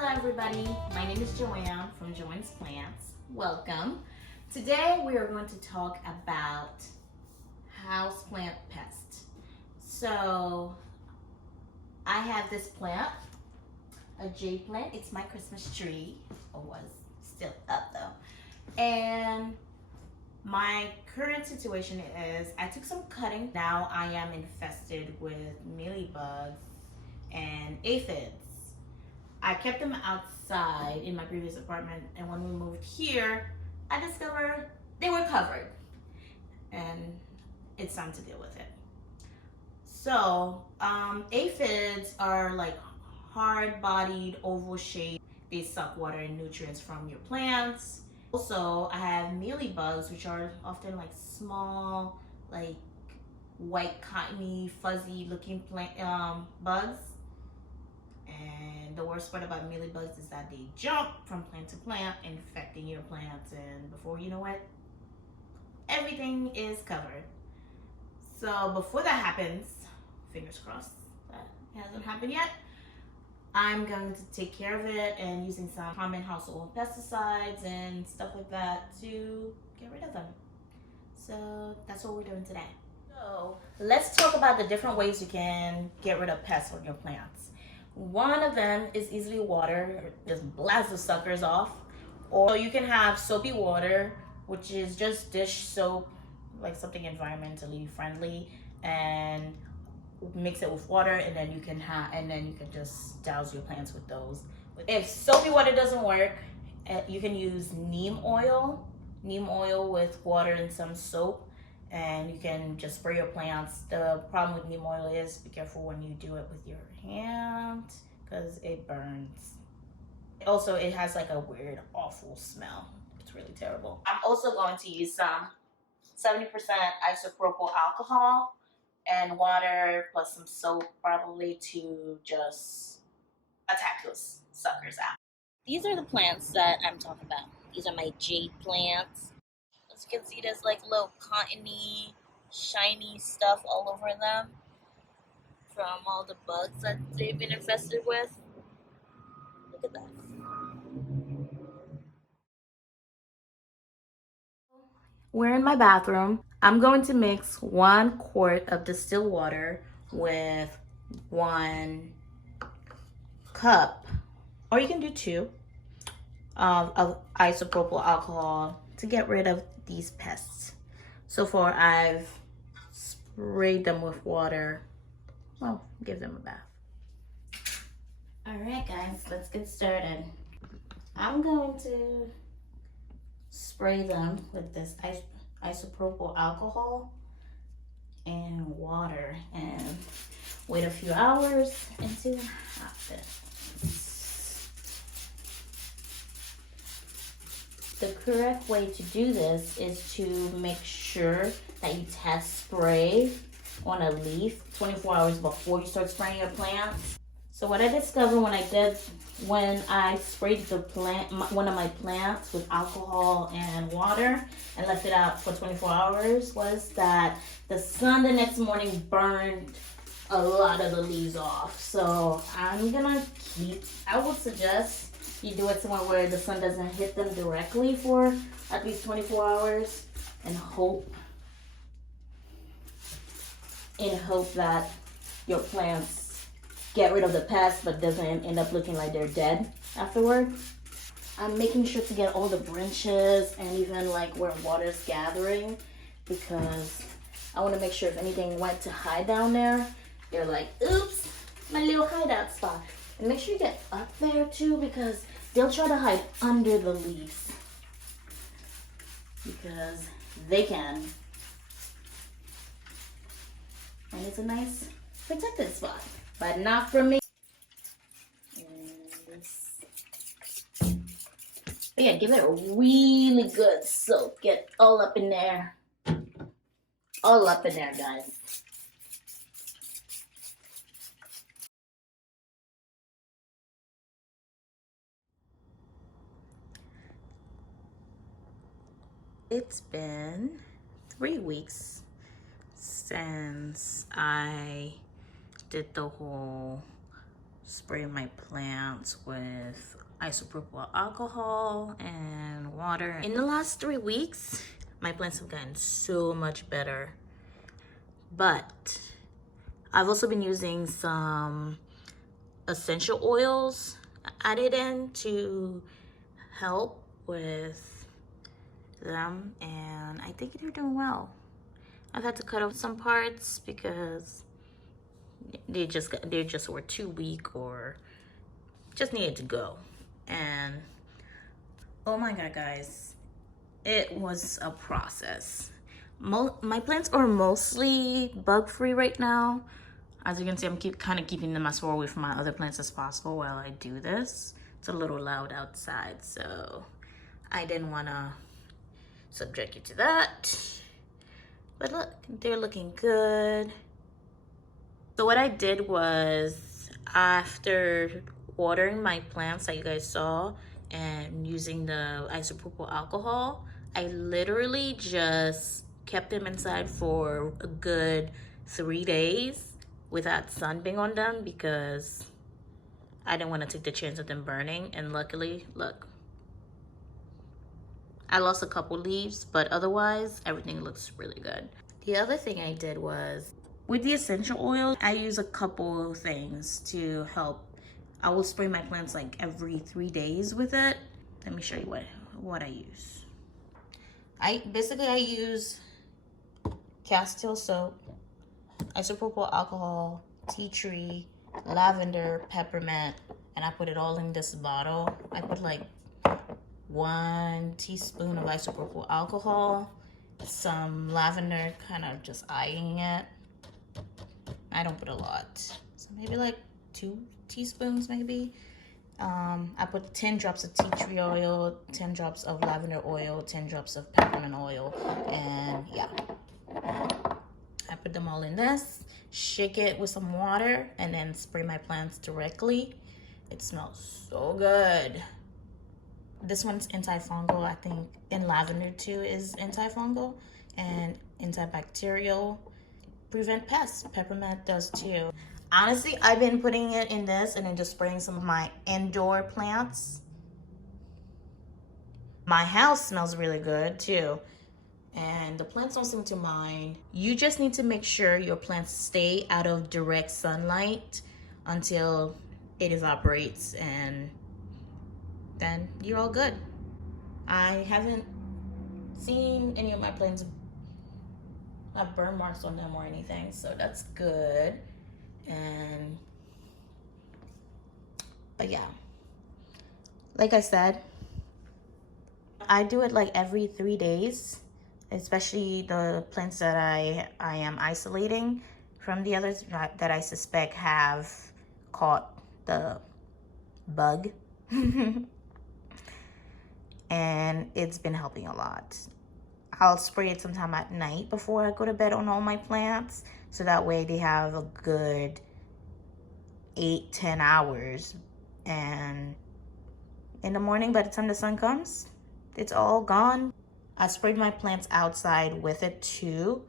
Hello everybody, my name is Joanne from Joanne's Plants. Welcome. Today we are going to talk about houseplant pests. So I have this plant, a jade plant. It's my Christmas tree, or was still up though. And my current situation is I took some cutting. Now I am infested with mealybugs and aphids. I kept them outside in my previous apartment, and when we moved here, I discovered they were covered, and it's time to deal with it. So, aphids are like hard-bodied, oval-shaped. They suck water and nutrients from your plants. Also, I have mealybugs, which are often like small, like white, cottony, fuzzy-looking plant bugs. And the worst part about mealybugs is that they jump from plant to plant, infecting your plants, and before you know it, everything is covered. So before that happens, fingers crossed that hasn't happened yet, I'm going to take care of it and using some common household pesticides and stuff like that to get rid of them. So that's what we're doing today. So let's talk about the different ways you can get rid of pests on your plants. One of them is easily water, just blast the suckers off. Or you can have soapy water, which is just dish soap, like something environmentally friendly, and mix it with water, and then you can just douse your plants with those. If soapy water doesn't work, you can use neem oil with water and some soap, and you can just spray your plants. The problem with neem oil is be careful when you do it with your hand because it burns. Also, it has like a weird, awful smell. It's really terrible. I'm also going to use some 70% isopropyl alcohol and water plus some soap probably to just attack those suckers out. These are the plants that I'm talking about. These are my jade plants. As you can see, there's like little cottony, shiny stuff all over them from all the bugs that they've been infested with. Look at that. We're in my bathroom. I'm going to mix 1 quart of distilled water with 1 cup, or you can do 2, of isopropyl alcohol to get rid of these pests. So far, I've sprayed them with water. Well, give them a bath. All right, guys, let's get started. I'm going to spray them with this isopropyl alcohol and water and wait a few hours and see what happens. The correct way to do this is to make sure that you test spray on a leaf 24 hours before you start spraying your plants. So what I discovered when I sprayed one of my plants with alcohol and water and left it out for 24 hours was that the sun the next morning burned a lot of the leaves off. So I would suggest you do it somewhere where the sun doesn't hit them directly for at least 24 hours and hope that your plants get rid of the pest but doesn't end up looking like they're dead afterward. I'm making sure to get all the branches and even like where water's gathering because I want to make sure if anything went to hide down there, they're like, oops, my little hideout spot. And make sure you get up there too because they'll try to hide under the leaves because they can. And it's a nice protected spot, but not for me. But yeah, give it a really good soak. Get all up in there. All up in there, guys. It's been 3 weeks since I did the whole spray my plants with isopropyl alcohol and water. In the last 3 weeks, my plants have gotten so much better. But I've also been using some essential oils added in to help with them, and I think they're doing well. I've had to cut off some parts because they just were too weak or just needed to go. And oh my god, guys, it was a process. My plants are mostly bug-free right now. As you can see, I'm kind of keeping them as far away from my other plants as possible while I do this. It's a little loud outside, so I didn't want to subject you to that. But look, they're looking good. So what I did was, after watering my plants that you guys saw and using the isopropyl alcohol, I literally just kept them inside for a good 3 days without sun being on them because I didn't want to take the chance of them burning. And luckily, look, I lost a couple leaves, but otherwise everything looks really good. The other thing I did was, with the essential oil, I use a couple things to help. I will spray my plants like every 3 days with it. Let me show you what I use. I use castile soap, isopropyl alcohol, tea tree, lavender, peppermint, and I put it all in this bottle. I put like 1 teaspoon of isopropyl alcohol, some lavender, kind of just eyeing it. I don't put a lot, so maybe like 2 teaspoons maybe. I put 10 drops of tea tree oil, 10 drops of lavender oil, 10 drops of peppermint oil, and yeah. I put them all in this, shake it with some water, and then spray my plants directly. It smells so good. This one's antifungal. I think in lavender too is antifungal and antibacterial. Prevent pests. Peppermint does too. Honestly, I've been putting it in this and then just spraying some of my indoor plants. My house smells really good too, and the plants don't seem to mind. You just need to make sure your plants stay out of direct sunlight until it evaporates, and then you're all good. I haven't seen any of my plants have burn marks on them or anything, so that's good. And but yeah, like I said, I do it like every 3 days, especially the plants that I am isolating from the others that I suspect have caught the bug. And it's been helping a lot. I'll spray it sometime at night before I go to bed on all my plants, so that way they have a good 8-10 hours, and in the morning, by the time the sun comes, it's all gone. I sprayed my plants outside with it too,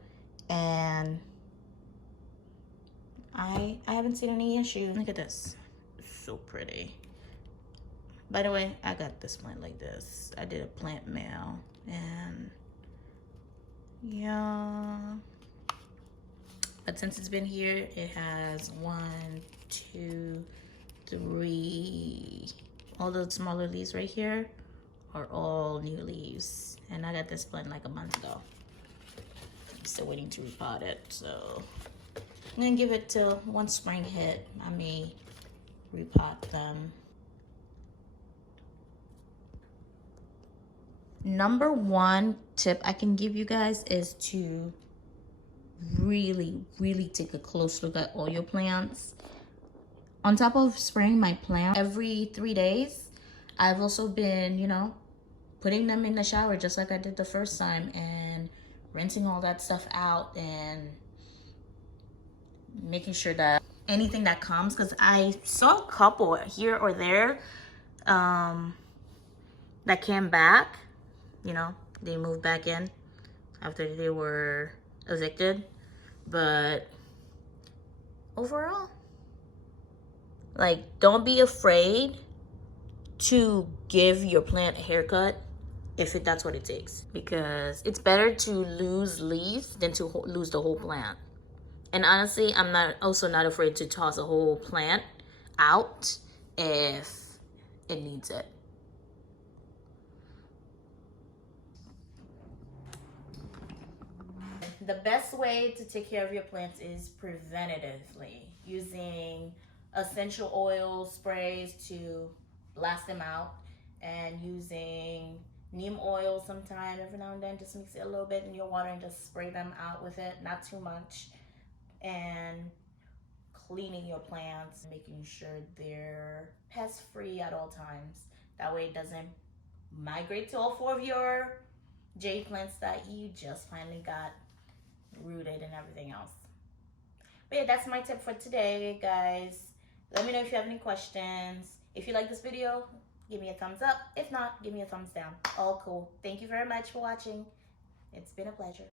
and I haven't seen any issue. Look at this, it's so pretty. By the way, I got this plant like this. I did a plant mail, and yeah. But since it's been here, it has 1, 2, 3. All the smaller leaves right here are all new leaves. And I got this plant like a month ago. I'm still waiting to repot it, so I'm gonna give it till once spring hit, I may repot them. Number 1 tip I can give you guys is to really take a close look at all your plants. On top of spraying my plant every 3 days, I've also been, putting them in the shower just like I did the first time, and rinsing all that stuff out and making sure that anything that comes, because I saw a couple here or there that came back, they moved back in after they were evicted. But overall, Like, don't be afraid to give your plant a haircut if that's what it takes, because it's better to lose leaves than to lose the whole plant. And honestly, I'm not afraid to toss a whole plant out if it needs it. The best way to take care of your plants is preventatively, using essential oil sprays to blast them out, and using neem oil sometime every now and then. Just mix it a little bit in your water and just spray them out with it, not too much. And cleaning your plants, making sure they're pest free at all times. That way it doesn't migrate to all 4 of your jade plants that you just finally got rooted and everything else. But yeah, that's my tip for today, guys. Let me know if you have any questions. If you like this video, give me a thumbs up. If not, give me a thumbs down. All cool. Thank you very much for watching. It's been a pleasure.